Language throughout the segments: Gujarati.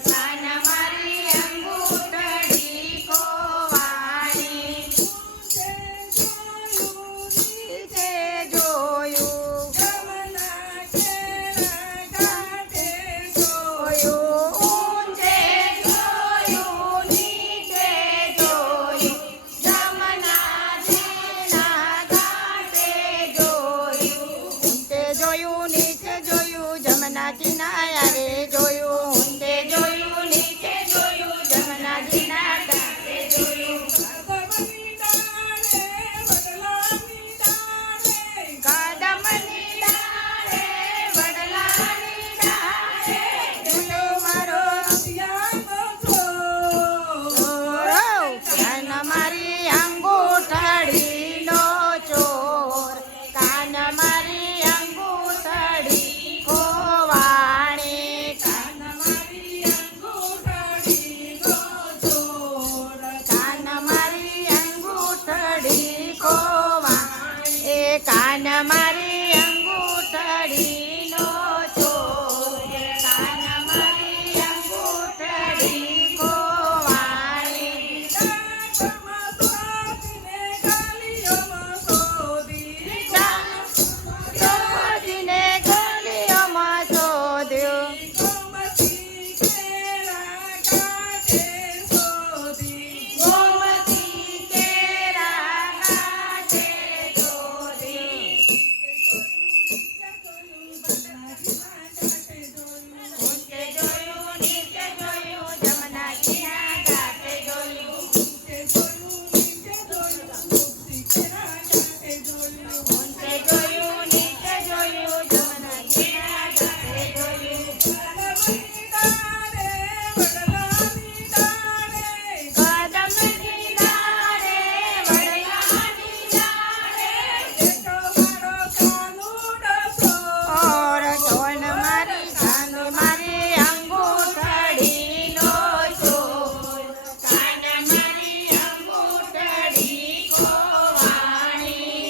કાન મારી અંગૂઠડી ખોવાણી નીચે જોયું જમના કેળા ઘાટે જોયું ઊંચે જોયું નીચે જોયું જમના જેના ઘાટે જોયું ઊંચે જોયું નીચે જોયું જમના કિનારે જોયું ઊંચે જોયું નીચે જોયું જમના કિનારે જોયું કદમની ડાળે વડલાની ડાળે કદમની ડાળે વડલાની ડાળે ઝૂલો મારો યાનો તો કાન મારી અંગૂઠડીનો ચોર કાન મારી અંગૂઠડી ખોવાણી કાન મારી અંગૂઠડીનો ચોર કાન મારી અંગૂઠડી ખોવાણી એ કાન મારી અંગૂઠડીનો ચોર કાન મારી અંગૂઠડી ખોવાણી દાંતમાં સ્વાદીને ગાલીઓમાં શોધી શોધીને ગલીઓમાં શોધ્યો ગોમતી કેળા ઘાટે શોધી ગોમતી કેરા કાઢે શોધી ઊંચે જોયું નીચે જોયું જમના કિના ઘાટે જોયું ઊંચે જોયું નીચે જોયું જમના કિના ઘાટે જોયું કદમની ડાળે વડલાની ડાળે ઓર સોન મારી કાન મારી અંગૂઠડીનો ચોર કાન મારી અંગૂઠડી ખોવાણી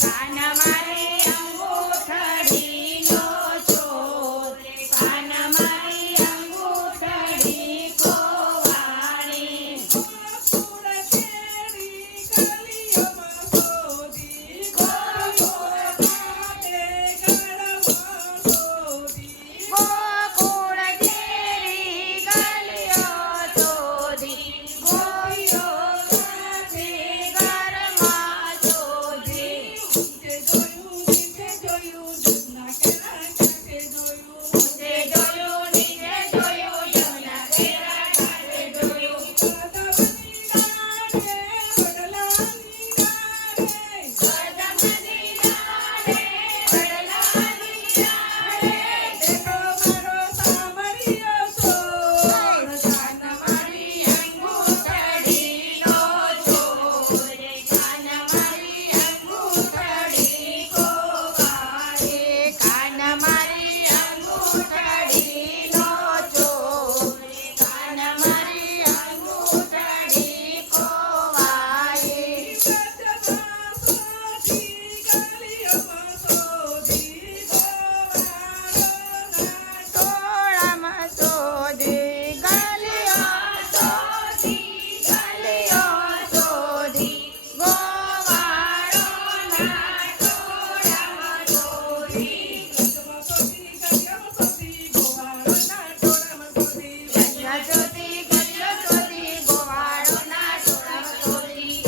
કાન મારી અંગૂઠડીનો ચોર કાન મારી અંગૂઠડી ખોવાણી ગોકુળ કેરી ગલીઓ શોધી ગોયો ગાથી ઘરમાં શોધી ઊંચે જોયું નીચે જોયું જમના કેરા ઘાટે જોયું કદમની ડાળે વડલાની ડાળે કાન મારી અંગૂઠડીનો ચોર કાન મારી અંગૂઠડી ખોવાણી કાન મારી અંગૂઠડીનો ચોર કાન મારી અંગૂઠડી ખોવાણી ટોળામાં શોધી ગલીઓ શોધી ગોવાળોના ટોળામાં શોધી ગલિયો શોધી ગોવાળોના ટોળામાં શોધી